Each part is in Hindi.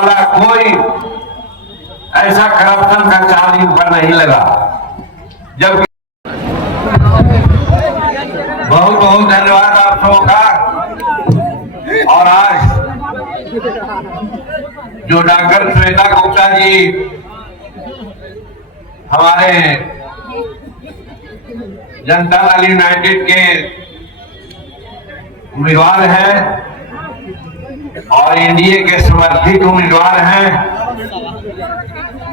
वाला कोई ऐसा करप्शन का चार्ज इन पर नहीं लगा। जब बहुत बहुत धन्यवाद आप सबों का। और आज जो डॉक्टर श्वेता गुप्ता जी हमारे जनता दल यूनाइटेड के उम्मीदवार हैं और एनडीए के समर्थित उम्मीदवार हैं,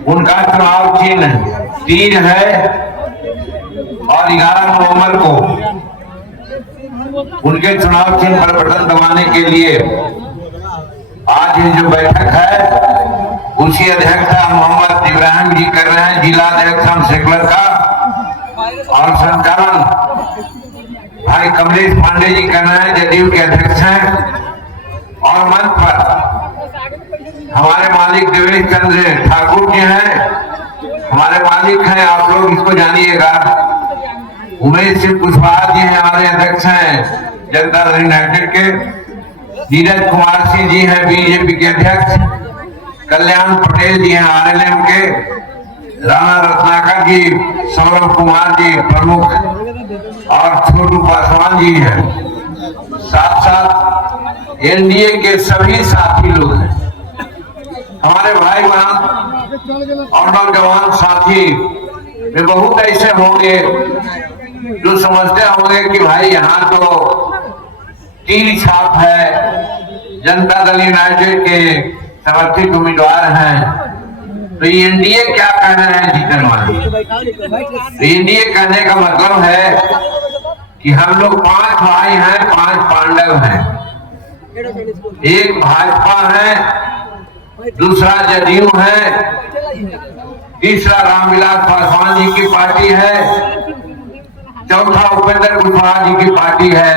उनका चुनाव चिन्ह तीर है और 11 नवंबर को उनके चुनाव चिन्ह पर बटन दबाने के लिए आज ये जो बैठक है उसी अध्यक्षता मोहम्मद इब्राहिम जी कर रहे हैं, जिला अध्यक्ष हम सेकुलर का, और संचालन भाई कमलेश पांडे जी कर रहे हैं, जदयू के अध्यक्ष हैं। और मंच पर हमारे मालिक देवेश चंद्र ठाकुर जी हैं, हमारे मालिक हैं, आप लोग इसको जानिएगा। उमेश सिंह कुशवाहा जी हैं, हमारे अध्यक्ष हैं जनता दल यूनाइटेड के। नीरज कुमार सिंह जी हैं, बीजेपी के अध्यक्ष। कल्याण पटेल जी हैं, आरएलएम के। राणा रत्नाकर जी, सौरभ कुमार जी प्रमुख, और छोटू पासवान जी हैं। साथ साथ एनडीए के सभी साथी लोग हैं, हमारे भाई बहन और नौजवान साथी में बहुत ऐसे होंगे जो समझते होंगे कि भाई यहाँ तो तीर छाप है, जनता दल यूनाइटेड के समर्थित उम्मीदवार हैं, तो एनडीए क्या कह रहे हैं जीतन वाले। एनडीए कहने का मतलब है कि हम लोग 5 भाई हैं, 5 पांडव हैं। एक भाजपा है, दूसरा जदयू है, तीसरा रामविलास पासवान जी की पार्टी है, चौथा उपेंद्र कुशवाहा जी की पार्टी है,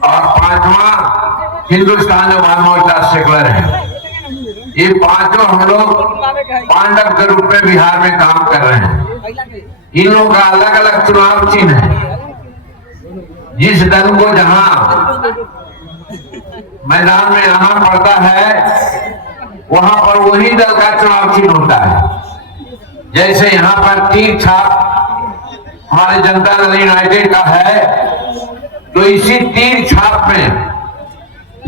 और 5वां हिंदुस्तान अवाम मोर्चा सेकुलर है। ये पांचों हम लोग पांडव के रूप में बिहार में काम कर रहे हैं। इन लोगों का अलग अलग चुनाव चिन्ह है। जिस दल को जहां मैदान में आना पड़ता है वहां पर वही दल का चुनाव चिन्ह होता है। जैसे यहाँ पर तीर छाप हमारे जनता दल यूनाइटेड का है, तो इसी तीर छाप में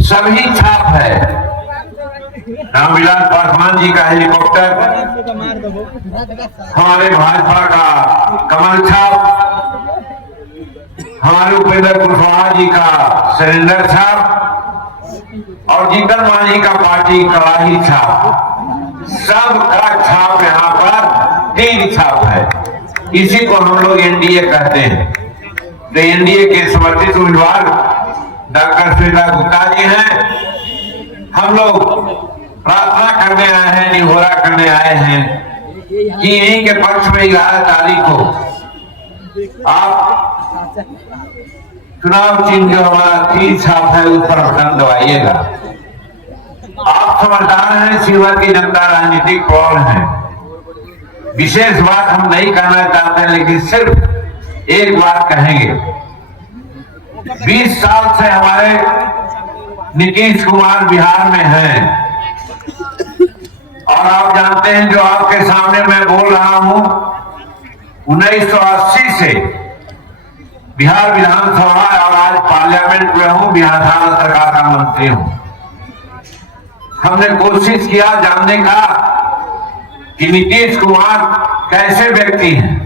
सभी छाप है। रामविलास पासवान जी का हेलीकॉप्टर, हमारे भाजपा का कमल छाप, हमारे उपेंद्र कुशवाहा जी का सरेंडर छाप, और जीतन मांझी का पार्टी कड़ाही छाप, सबका छाप यहाँ पर तीर छाप है। इसी को हम लोग एनडीए कहते हैं। तो एनडीए के समर्थित उम्मीदवार डॉक्टर श्वेता गुप्ता जी हैं। हम लोग प्रार्थना करने आए हैं, निहोरा करने आए हैं कि यहीं के पक्ष में 11 तारीख को आप चुनाव चिन्ह जो हमारा तीर छाप है उस पर बटन दबाइएगा। आप समझदार हैं, सीवर की जनता राजनीतिक प्रौढ़ है। विशेष बात हम नहीं कहना चाहते, लेकिन सिर्फ एक बात कहेंगे। 20 साल से हमारे नीतीश कुमार बिहार में हैं, और आप जानते हैं जो आपके सामने मैं बोल रहा हूं, 1980 से बिहार विधानसभा और आज पार्लियामेंट में हूं, बिहार सरकार का मंत्री हूं। हमने कोशिश किया जानने का कि नीतीश कुमार कैसे व्यक्ति हैं।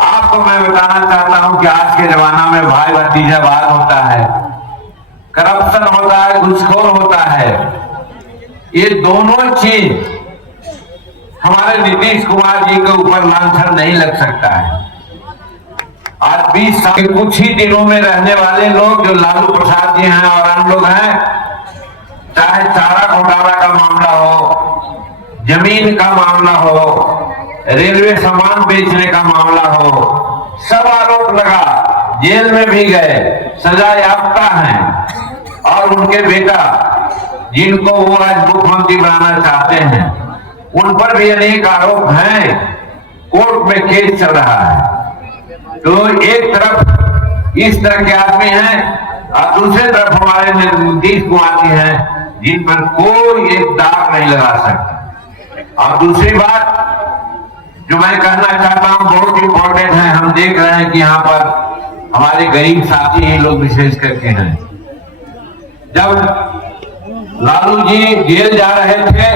आपको मैं बताना चाहता हूं कि आज के जमाना में भाई भतीजावाद होता है, करप्शन होता है, घूसखोर होता है। ये दोनों चीज हमारे नीतीश कुमार जी के ऊपर लांछन नहीं लग सकता है। आज 20 साल कुछ ही दिनों में रहने वाले लोग जो लालू प्रसाद जी हैं और अन्य लोग हैं, चाहे चारा घोटाला का मामला हो, जमीन का मामला हो, रेलवे सामान बेचने का मामला हो, सब आरोप लगा, जेल में भी गए, सजा याफ्ता हैं, और उनके बेटा जिनको वो आज मुख्यमंत्री बनाना चाहते हैं उन पर भी अनेक आरोप हैं, कोर्ट में केस चल रहा है। तो एक तरफ इस तरह के आदमी हैं और दूसरी तरफ हमारे नीतीश कुमार जी हैं जिन पर कोई एक दाग नहीं लगा सकता। और दूसरी बात जो मैं कहना चाहता हूं बहुत इंपॉर्टेंट है, हम देख रहे हैं कि यहाँ पर हमारे गरीब साथी ही लोग विशेष करके हैं। जब लालू जी जेल जा रहे थे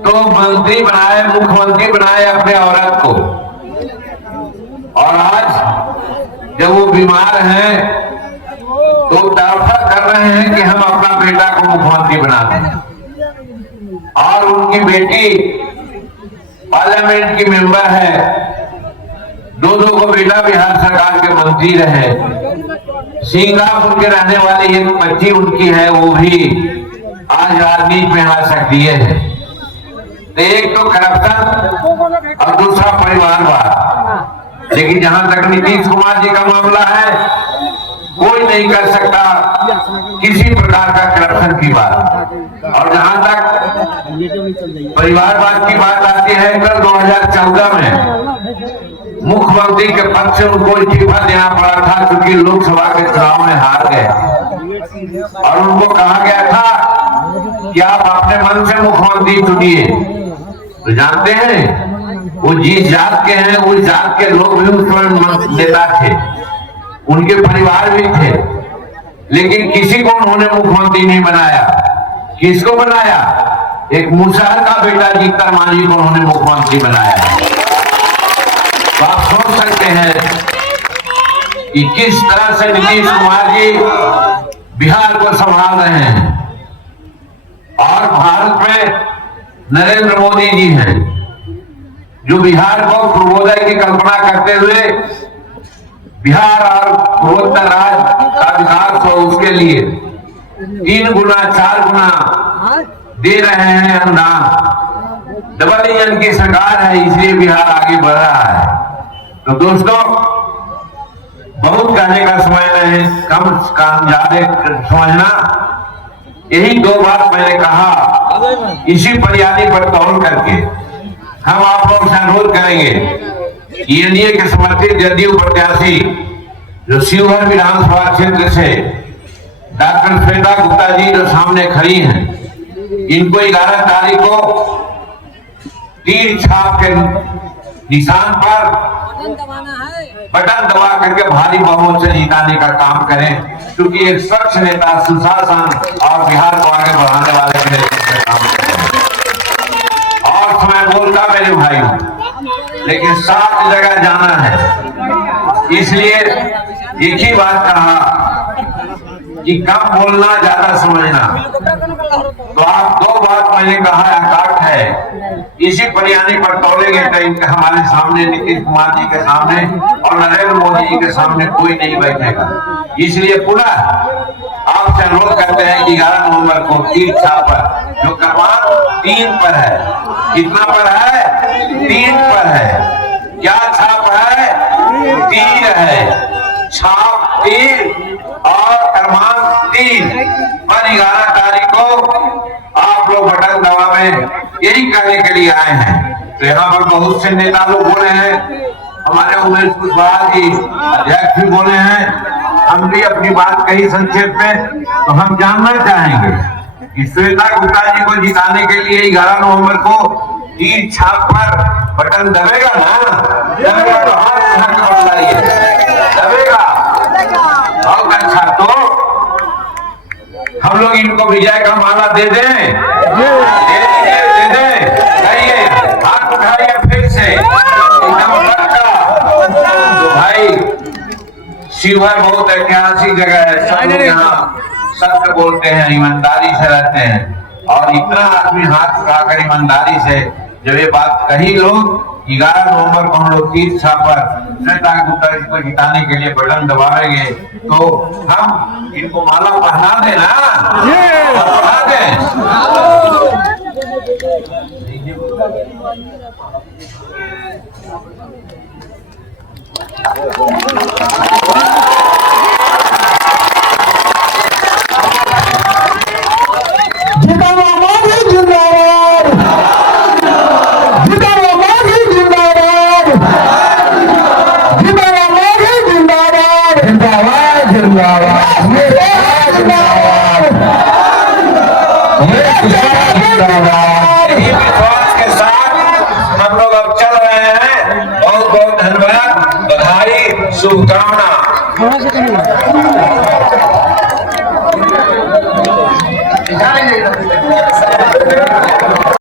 तो मंत्री बनाए, मुख्यमंत्री बनाए अपने औरत को, और आज जब वो बीमार हैं तो तड़फा कर रहे हैं कि हम अपना बेटा को मुख्यमंत्री बना दें। और उनकी बेटी पार्लियामेंट की मेंबर है, दो को बेटा बिहार सरकार के मंत्री रहे। सिंगापुर के रहने वाली एक बच्ची उनकी है, वो भी आज राजनीति में आ सक्रिय है। तो एक तो करप्शन और दूसरा परिवारवाद। लेकिन जहां तक नीतीश कुमार जी का मामला है, कोई नहीं कर सकता किसी प्रकार का करप्शन की बात। और जहां तक परिवारवाद की बात आती है, कल 2014 में मुख्यमंत्री के पद से उनको इस्तीफा देना पड़ा था क्योंकि लोकसभा के चुनाव में हार गए, और उनको कहा गया था कि आप अपने मन से मुख्यमंत्री चुनिए। तो जानते हैं वो जिस जात के हैं उस जात के लोग भी उस समय नेता थे, उनके परिवार भी थे, लेकिन किसी को उन्होंने मुख्यमंत्री नहीं बनाया। किसको बनाया? एक मुसहर का बेटा जीतन मांझी को उन्होंने मुख्यमंत्री बनाया। तो आप सोच सकते हैं कि किस तरह से नीतीश कुमार जी बिहार को संभाल रहे हैं। और भारत में नरेंद्र मोदी जी हैं जो बिहार को पूर्वोदय की कल्पना करते हुए बिहार और पूर्वोत्तर राज्य का विकास हो, उसके लिए 3 गुना 4 गुना दे रहे हैं अनुदान। डबल इंजन की सरकार है, इसलिए बिहार आगे बढ़ रहा है। तो दोस्तों, बहुत कहने का समय नहीं, कम काम ज्यादा समझना। यही 2 बात मैंने कहा, इसी बुनियादी पर तौल करके हम आप लोग से अनुरोध करेंगे कि एनडीए के समर्थित जदयू प्रत्याशी जो शिवहर विधानसभा क्षेत्र से डॉक्टर श्वेता गुप्ता जी जो सामने खड़ी हैं, इनको 11 तारीख को तीर छाप के निशान पर बटन दबा करके भारी बहुमत से जिताने का काम करें, क्योंकि एक स्वच्छ नेता, सुशासन और बिहार को आगे बढ़ाने वाले के लिए काम करें। और समय बोलता मेरे भाइयों, लेकिन 7 जगह जाना है, इसलिए एक ही बात कहा कि कम बोलना ज्यादा समझना। तो आप 2 बात मैंने कहा अकाट है, इसी परियानी पर तोलेंगे तो हमारे सामने नीतीश कुमार जी के सामने और नरेंद्र मोदी जी के सामने कोई नहीं बैठेगा। इसलिए पुनः आपसे अनुरोध करते हैं कि 11 नवंबर को तीर छाप पर, जो क्रमांक 3 पर है, कितना पर है? 3 पर है। क्या छाप है? तीर है। छाप 3 और क्रमांक 3 पर 11 तारीख को आप लोग बटन दबावे, यही कहने के लिए आए हैं। तो यहाँ पर बहुत से नेता लोग बोले हैं, हमारे उमेश कुशवाहा जी अध्यक्ष भी बोले हैं, हम भी अपनी बात कही संक्षेप में। तो हम जानना चाहेंगे कि श्वेता गुप्ता जी को जिताने के लिए 11 नवंबर को तीर छाप पर बटन दबेगा ना? दबेगा तो हाथ बदलाइए, दबेगा। बहुत अच्छा, तो हम लोग इनको विजय का माला दे दें, दे दें, कहिए, हाथ उठाइए फिर से, एकदम पक्का। तो भाई, शिवहर बहुत ऐतिहासिक जगह है, सब लोग यहाँ सत्य बोलते हैं, ईमानदारी से रहते हैं, और इतना आदमी हाथ उठाकर ईमानदारी से जब ये बात कही लोग 11 नवंबर को हम लोग तीर छाप पर श्वेता गुप्ता जी को जिताने के लिए बटन दबाएंगे, तो हम इनको माला पहना देना, पहना दें। थोड़ा सा कम